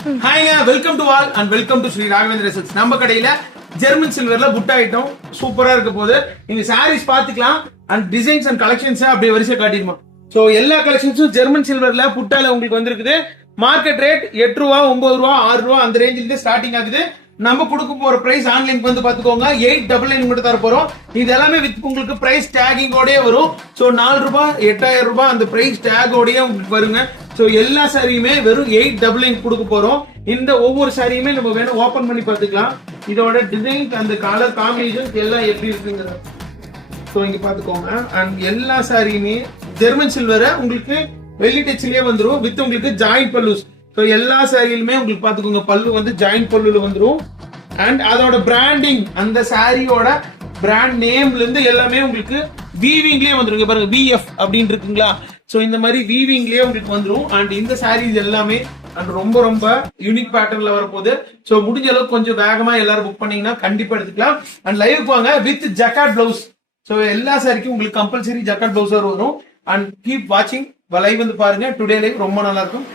ஹாய்ங்க, welcome to all and welcome to Sri Raghavendra silks. நம்ம கடையில German சில்வர்ல புட்டா ஐட்டம் சூப்பரா இருக்க போது நீங்க சாரீஸ் பாத்துக்கலாம் அண்ட் டிசைன்ஸ் அண்ட் கலெக்ஷன்ஸ் அப்படியே வரிசையா காட்டிடுமா. சோ எல்லா கலெக்ஷன்ஸும் ஜெர்மன் சில்வர்ல புட்டால உங்களுக்கு வந்திருக்குது. மார்க்கெட் ரேட் 8 ரூபா 9 ரூபா 6 ரூபா அந்த ரேஞ்சில இருந்து ஸ்டார்டிங் ஆகுது. நம்ம கொடுக்க போற பிரைஸ் ஆன்லைன் வந்து பாத்துக்கோங்க 899 மட்டும் தர போறோம். இது எல்லாமே வித் உங்களுக்கு பிரைஸ் டேகிங் ஓடயே வரும். சோ 4 ரூபாய் 8000 ரூபாய் அந்த பிரைஸ் டேக் ஓடயே உங்களுக்கு வருங்க. சோ எல்லா சாரியுமே வெறும் 899 கொடுக்க போறோம். இந்த ஒவ்வொரு சாரியுமே நம்ம வேணும் ஓபன் பண்ணி பாத்துக்கலாம். இதோட டிசைன் அந்த கலர் காம்பினேஷன் எல்லாம் எப்படி இருக்குங்கிறது சோ இங்க பாத்துக்கோங்க. அண்ட் எல்லா சாரியுமே ஜெர்மன் சில்வரை உங்களுக்கு வெள்ளி டச்லயே வந்துரும் வித் உங்களுக்கு ஜாயிண்ட் பல்லூஸ். சோ எல்லா சாரியிலுமே உங்களுக்கு பாத்துக்கோங்க பல்லு வந்து ஜாயிண்ட் பல்லுல வந்துரும். அண்ட் அதோட பிராண்டிங் அந்த சாரியோட பிராண்ட் நேம்ல இருந்து எல்லாமே உங்களுக்கு வீவிங்லயே வந்துருங்க. பாருங்க VF அப்படின்னு இருக்குங்களா. சோ இந்த மாதிரி வீவிங்லயே உங்களுக்கு வந்துரும். அண்ட் இந்த சாரீஸ் எல்லாமே அண்ட் ரொம்ப ரொம்ப யூனிக் பேட்டர்ன்ல வரப்போகுது. சோ முடிஞ்ச அளவுக்கு கொஞ்சம் வேகமா எல்லாரும் புக் பண்ணீங்கன்னா கண்டிப்பா எடுத்துக்கலாம். அண்ட் லைவ் வாங்க வித் ஜக்கார்ட் பிளவுஸ். சோ எல்லா சாரிக்கும் உங்களுக்கு கம்பல்சரி ஜக்கார்ட் பிளவுஸ் வரும். அண்ட் கீப் வாட்சிங் லைவ் வந்து பாருங்க. டுடே லைவ் ரொம்ப நல்லா இருக்கும்.